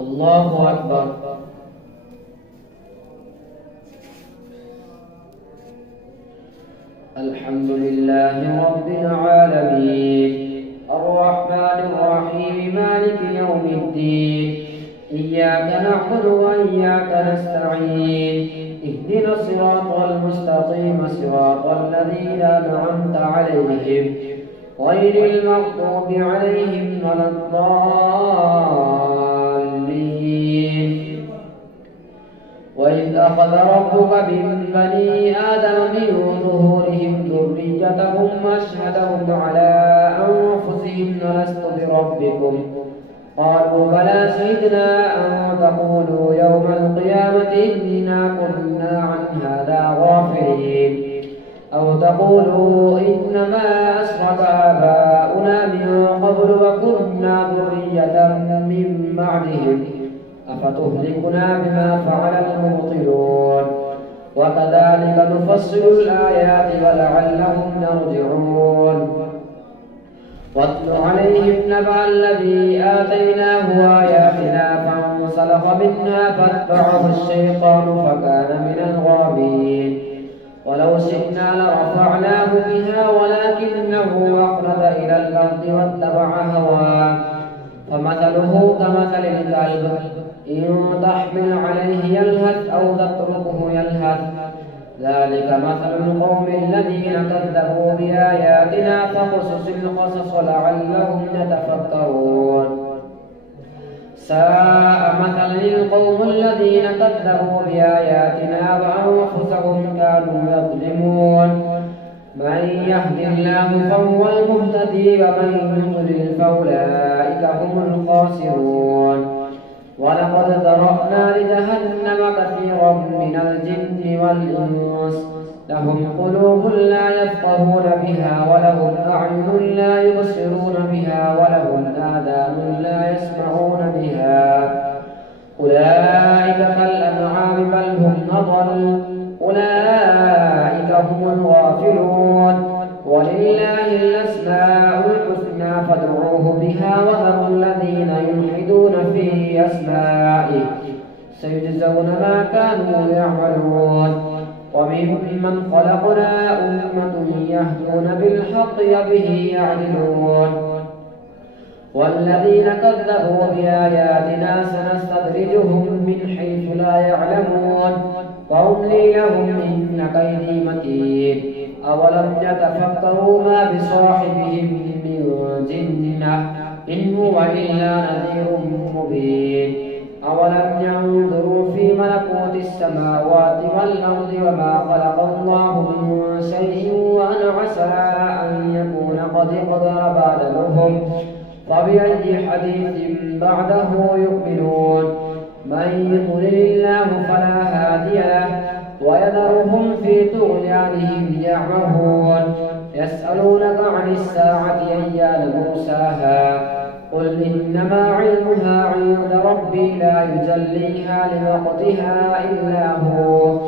الله أكبر. الحمد لله رب العالمين الرحمن الرحيم مالك يوم الدين إياك نعبد وإياك نستعين اهدنا الصراط المستقيم صراط الذين أنعمت عليهم غير المغضوب عليهم ولا الضالين. وإذ أخذ ربك من بني آدم من ظهورهم ذريتهم وأشهدهم على أنفسهم لست بربكم قالوا بلى شهدنا أن تقولوا يوم القيامة إنا كنا عن هذا غافلين أو تقولوا إنما أشرك آباؤنا من قبل وكنا ذرية من بعدهم أفتهلكنا بما فعل المبطلون وكذلك نفصل الآيات ولعلهم يرجعون. واتل عليهم نبأ الذي آتيناه آياتنا فانسلخ منها فاتبعه الشيطان فكان من الغابين ولو شئنا لرفعناه بها ولكنه أخلد إلى الأرض واتبع هواه فمثله كمثل الكلب إن تحمل عليه يلهث أو تتركه يلهث ذلك مثل القوم الذين كذبوا بآياتنا فاقصص القصص لعلهم يتفكرون. ساء مثلا القوم الذين كذبوا بآياتنا وأنفسهم كانوا يظلمون. من يهد الله فهو المهتدي ومن يضلل فأولئك هم الخاسرون. ولقد ذرأنا لجهنم كثيرا من الجن والإنس لهم قلوب لا يفقهون بها ولهم أعين لا يبصرون بها ولهم آذان لا يسمعون بها أولئك كالأنعام بل هم أضل أولئك هم الغافلون. ولله الأسماء الحسنى فادعوه بها وذروا الذين يلحدون في أسمائه سيجزون ما كانوا يعملون. وممن خلقنا أمة يهدون بالحق وبه يعدلون. والذين كذبوا بآياتنا سنستدرجهم من حيث لا يعلمون وأملي لهم إن كيدي متين. أولم يتفكروا ما بصاحبهم من جنة إن هو إلا نذير مبين. أولم ينظروا في ملكوت السماوات والأرض وما خلق الله من شيء وأن عسى أن يكون قد اقترب أجلهم فبأي حديث بعده يؤمنون. من يضلل الله فلا هادي له ويذرهم في طغيانهم يعمهون. يسألونك عن الساعة أيان مرساها قل إنما علمها عند ربي لا يجليها لوقتها إلا هو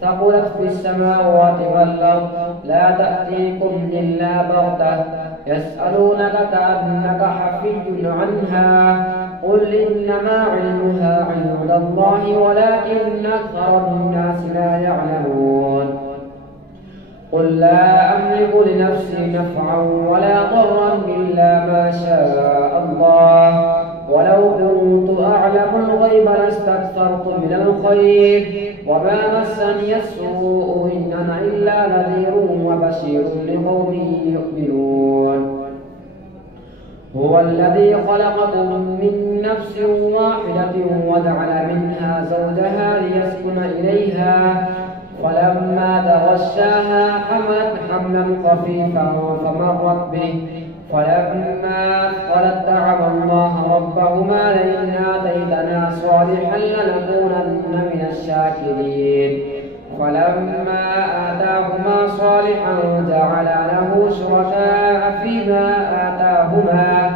ثقلت في السماوات والأرض لا تأتيكم إلا بغتة يسألونك كأنك حفي عنها قل إنما علمها عند الله ولكن أكثر الناس لا يعلمون. قل لا أملك لنفسي نفعا ولا ضرا إلا ما شاء الله ولو كنت أعلم الغيب لاستكثرت من الخير وما مسني السوء إن أنا إلا نذير وبشير لقوم يؤمنون. هو الذي خلقكم من نفس واحدة وجعل منها زوجها ليسكن إليها فلما تغشاها حملت حملا خفيفا فمرت به فلما أثقلت دعوا الله ربهما لئن آتيتنا صالحا لنكونن من الشاكرين. فلما آتاهما صالحا جعل له شركاء فيما آتاهما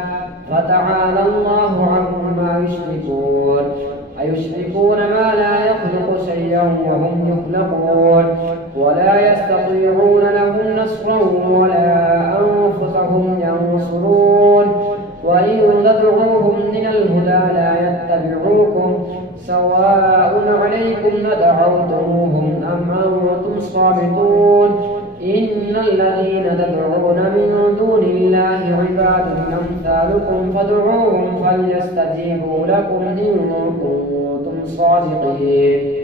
فتعالى الله عما يشركون. أيشركون ما لا يخلق شيئا وهم يخلقون ولا يستطيعون لهم نصرا ولا أنفسهم ينصرون وإن تدعوهم من الهدى لا يتبعوكم فادعوهم فليستجيبوا لكم إن كنتم صادقين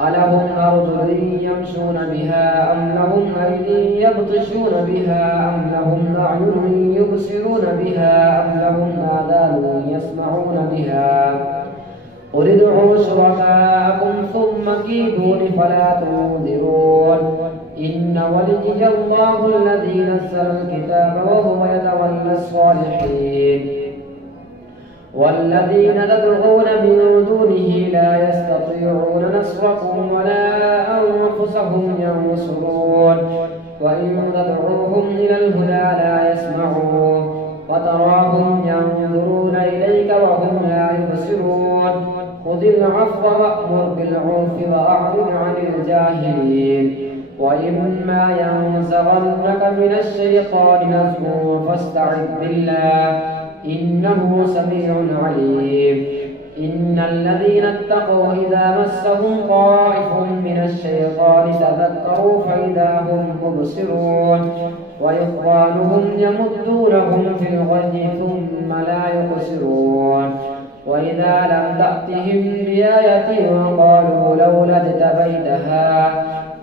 ألهم أرجل يمشون بها أم لهم أيدي يبطشون بها أم لهم أعين يبصرون بها أم لهم آذان يسمعون بها قل ادعوا شركاءكم ثم كيدون فلا تنظرون إن وليي الله الذي نزل الكتاب وهو يتولى الصالحين والذين تدعون من دونه لا يستطيعون نصركم ولا أنفسهم ينصرون وإن تدعوهم إلى الهدى لا يسمعون وتراهم ينظرون إليك وهم لا يبصرون خذ العفو وأمر بالعرف وأعرض عن الجاهلين وإما ينزغنك من الشيطان نزغ فاستعذ بالله إنه سميع عليم إن الذين اتقوا إذا مسهم طائف من الشيطان تذكروا فإذا هم مبصرون وإخوانهم يمدونهم في الغي ثم لا يقصرون وإذا لم تأتهم بآية قالوا لولا اجتبيتها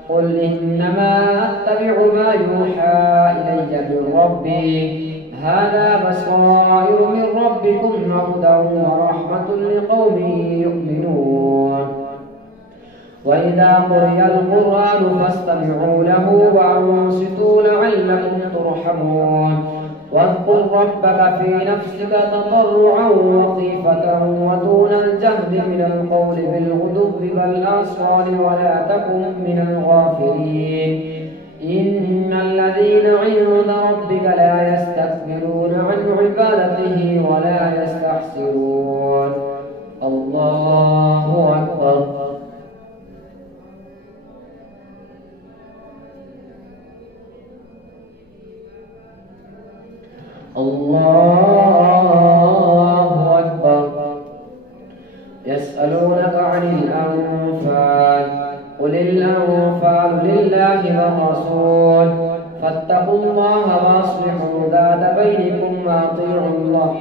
قل إنما أتبع ما يوحى إلي من ربي هذا بصائر من ربكم وهدى ورحمة لقوم يؤمنون وإذا قرئ القرآن فاستمعوا له وأنصتوا لعلكم ترحمون واذكر ربك في نفسك تضرعا وخيفة ودون الجهد من القول بالغدو والآصال ولا تكن من الغافلين إن الذين عند ربك لا يستكبرون عن عبادته ولا يستحسرون الله أكبر الله أكبر يسألونك عن الأنفال قل الأنفال لله والرسول فاتقوا الله وأصلحوا ذات بينكم وأطيعوا الله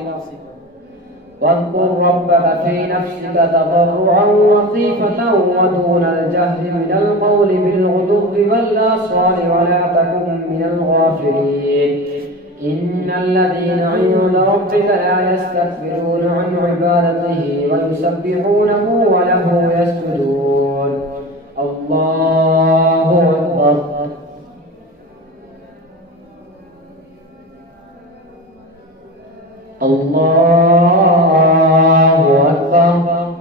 واذكر ربك في نفسك تضرعا وخيفة ودون الجهل من القول بالغدو والآصال ولا تكن من الغافلين إن الذين عند ربك لا يستكبرون عن عبادته ويسبحونه وله يسجدون الله أكبر الله أكبر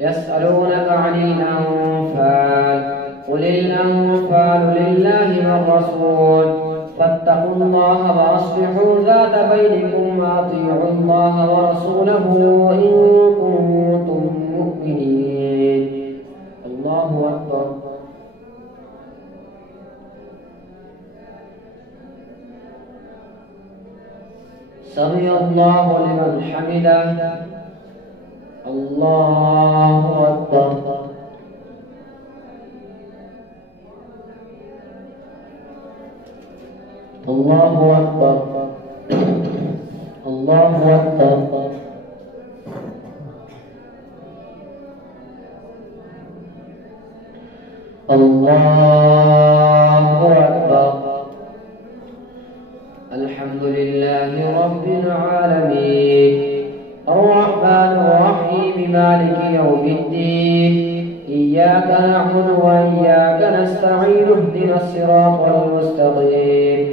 يسألونك عن الأنفال قل الأنفال لله والرسول فاتقوا الله وأصلحوا ذات بينكم وأطيعوا الله ورسوله إن كنتم مؤمنين الله أكبر سمع الله لمن حمده الله أكبر الله أكبر الله أكبر الله أكبر الحمد لله رب العالمين الرحمن الرحيم مالك يوم الدين إياك نعبد وإياك نستعين اهدنا الصراط المستقيم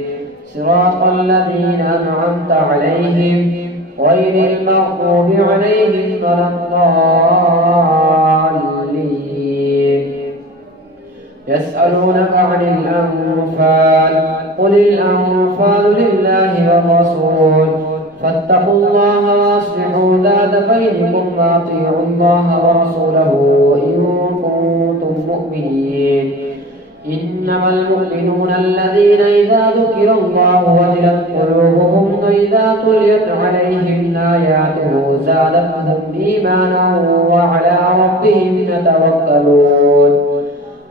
صراط الذين أنعمت عليهم غير المغضوب عليهم ولا الضالين يسألونك عن الأنفال قل الأنفال لله والرسول فاتقوا الله وأصلحوا ذات بينكم وأطيعوا الله ورسوله إن كنتم مؤمنين إنما المؤمنون الذين إذا ذكر الله وجلت قلوبهم وإذا تليت عليهم آياته زادتهم إيمانا وعلى ربهم يتوكلون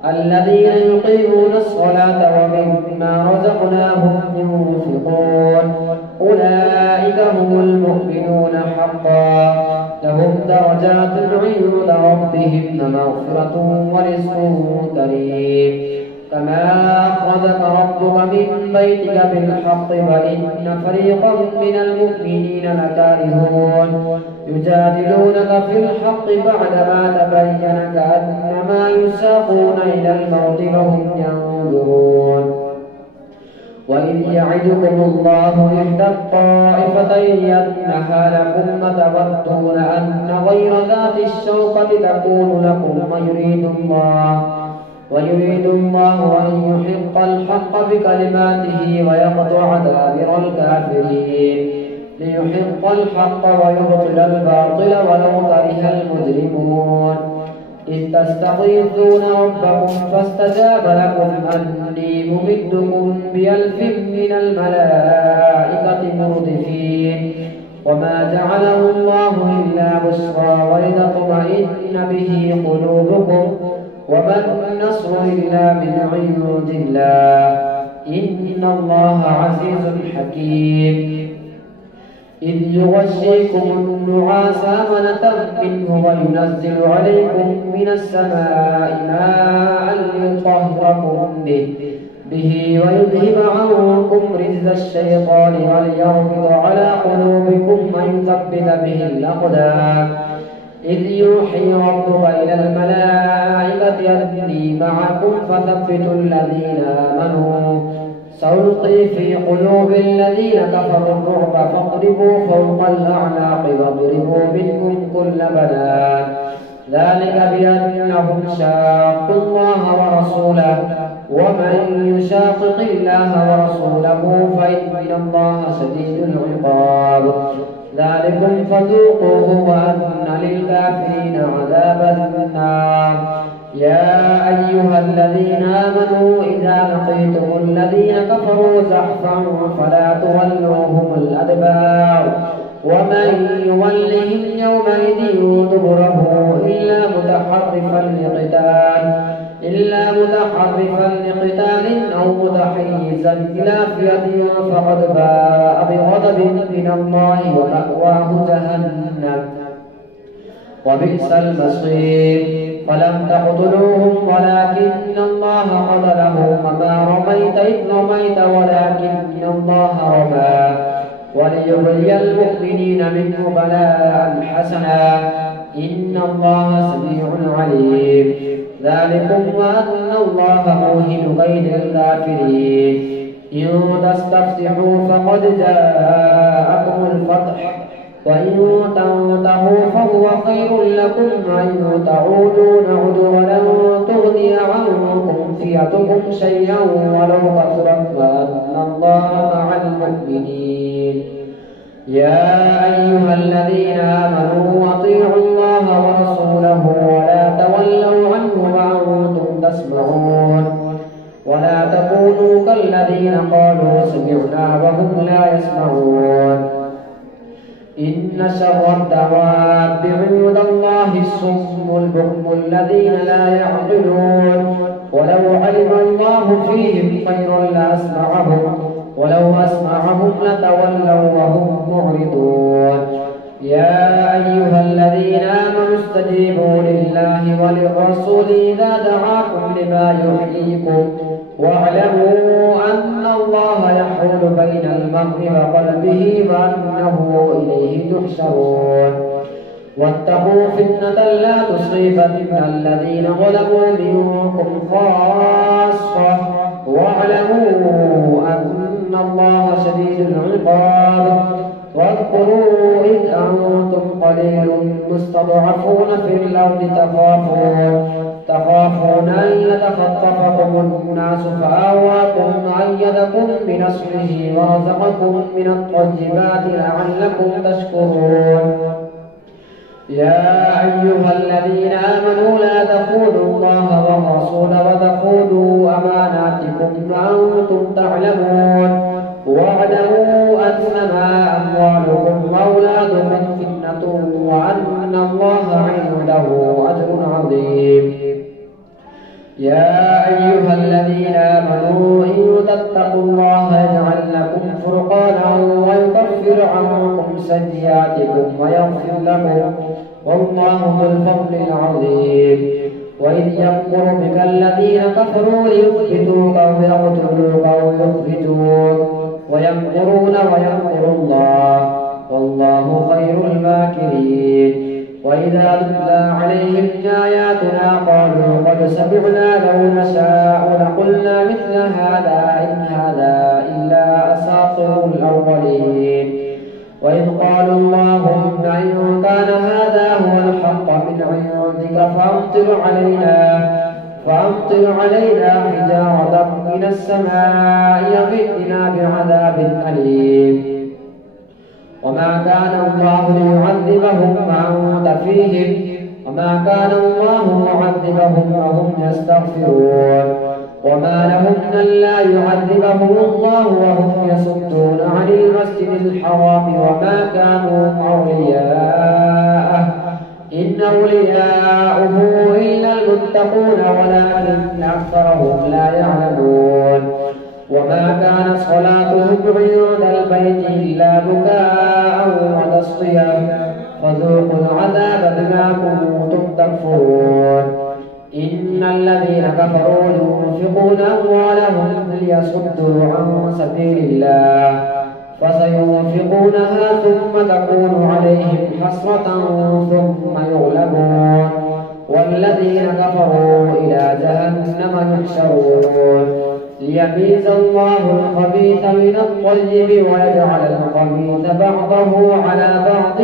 الذين يقيمون الصلاة ومما رزقناهم ينفقون أولئك هم المؤمنون حقا لهم درجات عند ربهم ومغفرة ورزق كريم كما أخرجك ربك من بيتك بالحق وإن فريقا من المؤمنين لكارهون يجادلونك في الحق بعدما تبين كأنما يساقون إلى الموت وهم ينظرون وإذ يعدكم الله إحدى الطائفتين أنها لكم وتودون أن غير ذات الشوكة تكون لكم ويريد الله أن يحق الحق بكلماته ويقطع دابر الكافرين ليحق الحق ويبطل الباطل ولو كره المجرمون إذ تستغيثون ربكم فاستجاب لكم أني ممدكم ب1000 من الملائكة مردفين وما جعله الله إلا بشرى ولتطمئن به قلوبكم وما النصر إلا من عند الله إن الله عزيز حكيم إذ يغشيكم النعاس أمنة منه وينزل عليكم من السماء ماء ليطهركم به ويذهب عنكم رجز الشيطان وليربط على قلوبكم ويثبت به الأقدام إذ يوحي ربك إلى الملائكة أني معكم فثبتوا الذين آمنوا سألقي في قلوب الذين كفروا الرعب فاضربوا فوق الأعناق واضربوا منهم كل بنان ذلك بأنهم شاقوا الله ورسوله ومن يشاقق الله ورسوله فإن الله شديد العقاب ذلكم فذوقوه وأن للكافرين عذاب النار يا أيها الذين آمنوا إذا لقيتم الذين كفروا زحفا فلا تولوهم الأدبار ومن يولهم يومئذ دبره إلا متحرفا لقتال أو متحيزا إلى فئة فقد باء بغضب من الله ومأواه جهنم وبئس المصير فلم تقتلوهم ولكن الله قتلهم وما رميت إذ رميت ولكن الله رمى وليبلي المؤمنين منه بلاء حسنا إن الله سميع عليم ذلكم وأن الله موهن كيد الكافرين إن تستفتحوا فقد جاءكم الفتح وإن تنتهوا فهو خير لكم وإن تعودوا نعد ولن تغني عنكم فئتكم شيئا ولو كثرت وأن الله مع المؤمنين يا أيها الذين آمنوا أطيعوا الله ورسوله ولا تولوا عنه وأنتم تسمعون ولا تكونوا كالذين قالوا سمعنا وهم لا يسمعون إن شر الدواب عند الله الصم البكم الذين لا يعقلون ولو علم الله فيهم خيرا لأسمعهم ولو أسمعهم لتولوا وهم معرضون يا أيها الذين آمنوا استجيبوا لله وللرسول إذا دعاكم لما يحييكم واعلموا أن الله يحول بين المرء وقلبه وأنه إليه تحشرون واتقوا فتنة لا تصيبن الذين ظلموا منكم خاصة واعلموا أن الله شديد العقاب واذكروا إذ أنتم قليل مستضعفون في الأرض تخافون أن يتخطفكم الناس فآواكم وأيدكم بنصره ورزقكم من الطيبات لعلكم تشكرون يا أيها الذين آمنوا لا تخونوا الله والرسول وتخونوا أماناتكم وأنتم تعلمون واعلموا أنما أموالكم وأولادكم فتنة وأن الله عنده أجر عظيم يا أيها الذين آمنوا إن تتقوا الله يجعل لكم فرقانا ويكفر عنكم سيئاتكم ويغفر لكم والله ذو الفضل العظيم. وإذ يمكر بك الذين كفروا ليثبتوك أو يقتلوك أو يخرجوك ويمكرون ويمكر الله والله خير الماكرين. وإذا تتلى عليهم آياتنا قالوا قد سمعنا لو نشاء لقلنا مثل هذا إن هذا إلا أساطير الأولين. وإذ قالوا اللهم إن كان هذا هو الحق من عندك فأمطر علينا حجارة من السماء يغثنا بعذاب أليم. وما كان الله ليعذبهم وأنت فيهم وما كان الله معذبهم وهم يستغفرون. وما لهم ألا يعذبهم الله وهم يصدون عن المسجد الحرام وما كانوا أولياءه إن أولياءه إلا المتقون ولكن أكثرهم لا يعلمون. وما كان صلاتهم عند البيت إلا بكاء وتصديا فذوقوا العذاب بما كنتم تكفرون. إن الذين كفروا ينفقون أموالهم ليصدوا عن سبيل الله فسينفقونها ثم تكون عليهم حسرة ثم يغلبون والذين كفروا إلى جهنم يحشرون ليميز الله الخبيث من الطيب ويجعل الخبيث بعضه على بعض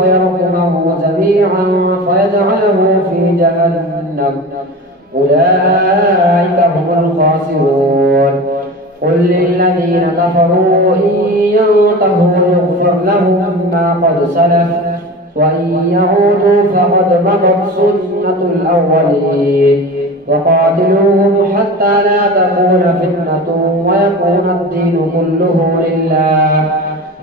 فيركمه جميعا فيجعله في جهنم أولئك هم الخاسرون. قل للذين كفروا إن ينتهوا يغفر لهم ما قد سلف وإن يعودوا فقد مضت سنة الأولين. وقاتلوهم حتى لا تكون فتنة ويكون الدين كله لله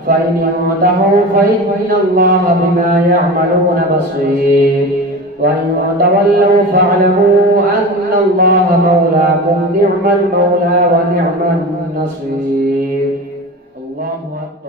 فإن انتهوا فإن الله بما يعملون بصير. وإن تولوا فاعلموا أن الله مولاكم نعم المولى ونعم النصير. الله أكبر.